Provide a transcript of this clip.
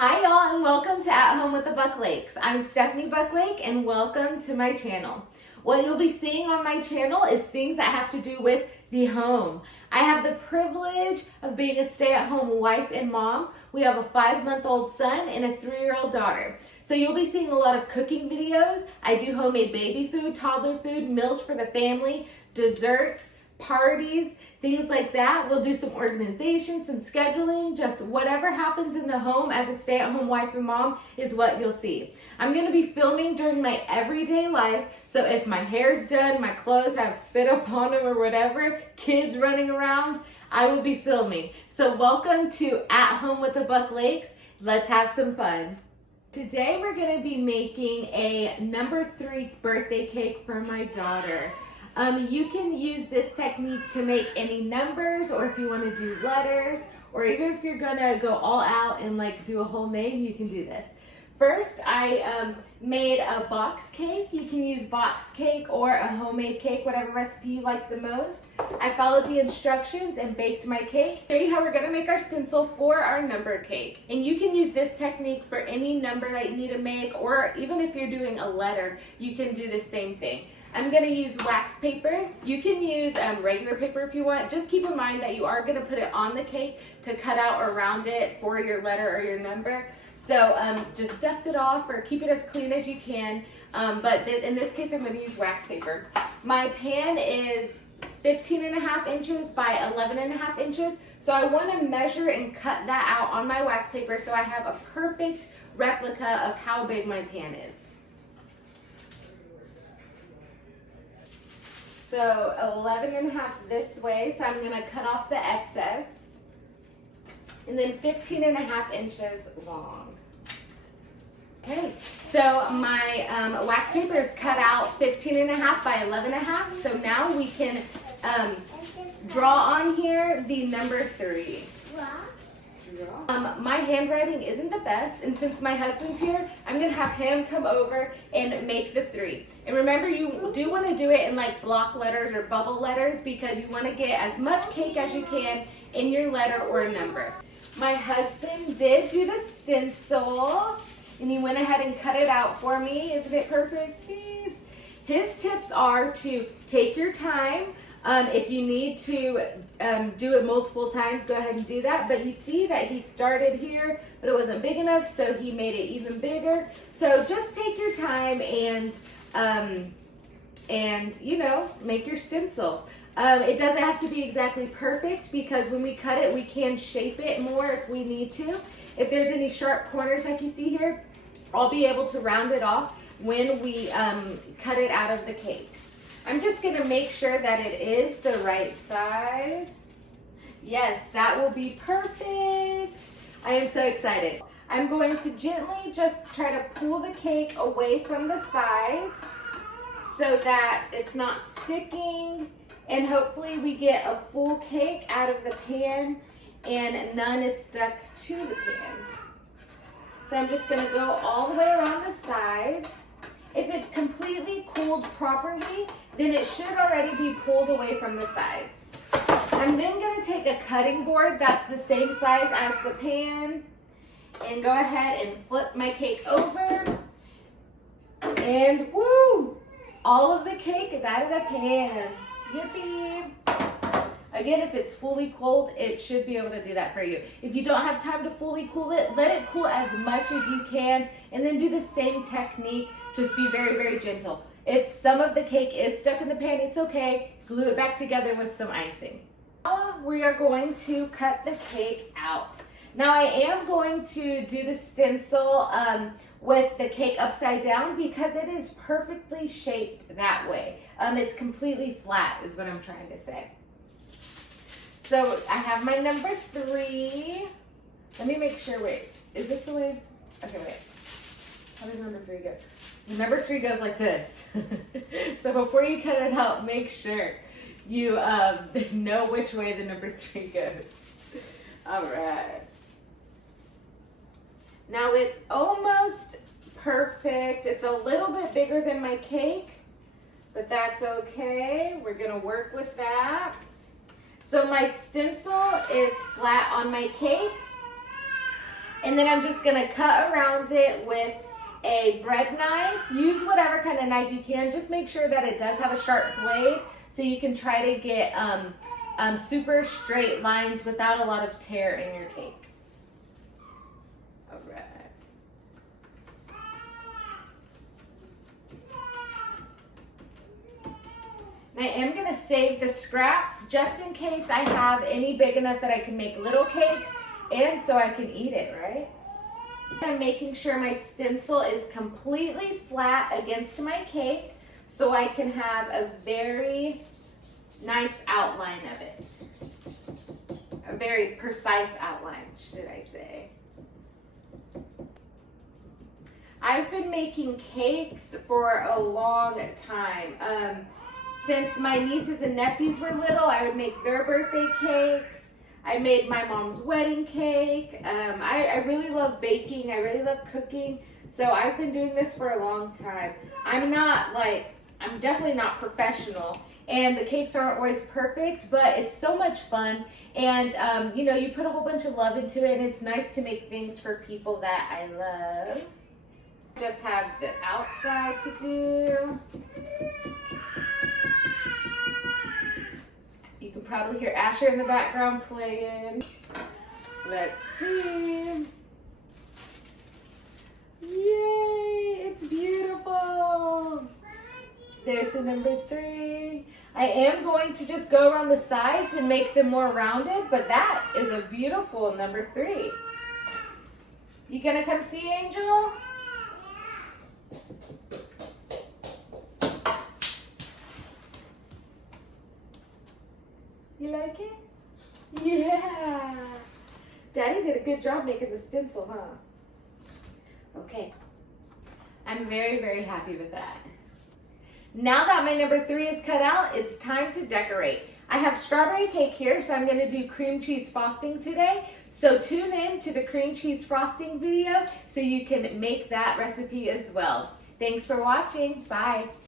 Hi y'all and welcome to At Home with the Bucklakes. I'm Stephanie Bucklake and welcome to my channel. What you'll be seeing on my channel is things that have to do with the home. I have the privilege of being a stay-at-home wife and mom. We have a 5-month-old son and a 3-year-old daughter. So you'll be seeing a lot of cooking videos. I do homemade baby food, toddler food, meals for the family, desserts, parties, things like that. We'll do some organization, some scheduling, just whatever happens in the home as a stay-at-home wife and mom is what you'll see. I'm going to be filming during my everyday life, so if my hair's done, my clothes have spit up on them or whatever, kids running around, I will be filming. So welcome to At Home with the Bucklakes. Let's have some fun. Today we're going to be making a number 3 birthday cake for my daughter. You can use this technique to make any numbers, or if you want to do letters, or even if you're gonna go all out and like do a whole name, you can do this. First, I made a box cake. You can use box cake or a homemade cake, whatever recipe you like the most. I followed the instructions and baked my cake. Show you how we're gonna make our stencil for our number cake. And you can use this technique for any number that you need to make, or even if you're doing a letter, you can do the same thing. I'm going to use wax paper. You can use regular paper if you want. Just keep in mind that you are going to put it on the cake to cut out around it for your letter or your number. So just dust it off or keep it as clean as you can. But in this case, I'm going to use wax paper. My pan is 15.5 inches by 11.5 inches. So I want to measure and cut that out on my wax paper so I have a perfect replica of how big my pan is. So 11.5 this way, so I'm going to cut off the excess, and then 15.5 inches long. Okay, so my wax paper is cut out 15.5 by 11.5, so now we can draw on here the number 3. My handwriting isn't the best, and since my husband's here, I'm going to have him come over and make the 3. And remember, you do want to do it in like block letters or bubble letters because you want to get as much cake as you can in your letter or number. My husband did do the stencil, and he went ahead and cut it out for me. Isn't it perfect? His tips are to take your time. If you need to do it multiple times, go ahead and do that. But you see that he started here, but it wasn't big enough, so he made it even bigger. So just take your time and you know, make your stencil. It doesn't have to be exactly perfect because when we cut it, we can shape it more if we need to. If there's any sharp corners like you see here, I'll be able to round it off when we cut it out of the cake. I'm just going to make sure that it is the right size. Yes, that will be perfect. I am so excited. I'm going to gently just try to pull the cake away from the sides so that it's not sticking, and hopefully we get a full cake out of the pan and none is stuck to the pan. So I'm just going to go all the way around the sides. If it's completely cooled properly, then it should already be pulled away from the sides. I'm then going to take a cutting board that's the same size as the pan and go ahead and flip my cake over. And woo! All of the cake is out of the pan. Yippee! Again, if it's fully cooled, it should be able to do that for you. If you don't have time to fully cool it, let it cool as much as you can and then do the same technique. Just be very, very gentle. If some of the cake is stuck in the pan, it's okay. Glue it back together with some icing. Now we are going to cut the cake out. Now I am going to do the stencil with the cake upside down because it is perfectly shaped that way. It's completely flat is what I'm trying to say. So I have my number 3. Let me make sure, wait, is this the way? Okay, wait. How does number 3 go? Number 3 goes like this. So before you cut it out, make sure you know which way the number 3 goes. All right. Now it's almost perfect. It's a little bit bigger than my cake, but that's okay. We're gonna work with that. So my stencil is flat on my cake, And then I'm just gonna cut around it with a bread knife. Use whatever kind of knife you can. Just make sure that it does have a sharp blade so you can try to get super straight lines without a lot of tear in your cake. All right. I am gonna save the scraps just in case I have any big enough that I can make little cakes and so I can eat it, right? I'm making sure my stencil is completely flat against my cake so I can have a very nice outline of it. A very precise outline, should I say. I've been making cakes for a long time. Since my nieces and nephews were little, I would make their birthday cakes. I made my mom's wedding cake. I really love baking. I really love cooking. So I've been doing this for a long time. I'm definitely not professional. And the cakes aren't always perfect, but it's so much fun. And, you know, you put a whole bunch of love into it, and it's nice to make things for people that I love. Just have the outside to do. You can probably hear Asher in the background playing. Let's see. Yay, it's beautiful. There's the number 3. I am going to just go around the sides and make them more rounded, but that is a beautiful number 3. You gonna come see, Angel? You like it? Yeah. Daddy did a good job making the stencil, huh? Okay. I'm very, very happy with that. Now that my number 3 is cut out, it's time to decorate. I have strawberry cake here, so I'm going to do cream cheese frosting today. So tune in to the cream cheese frosting video so you can make that recipe as well. Thanks for watching. Bye.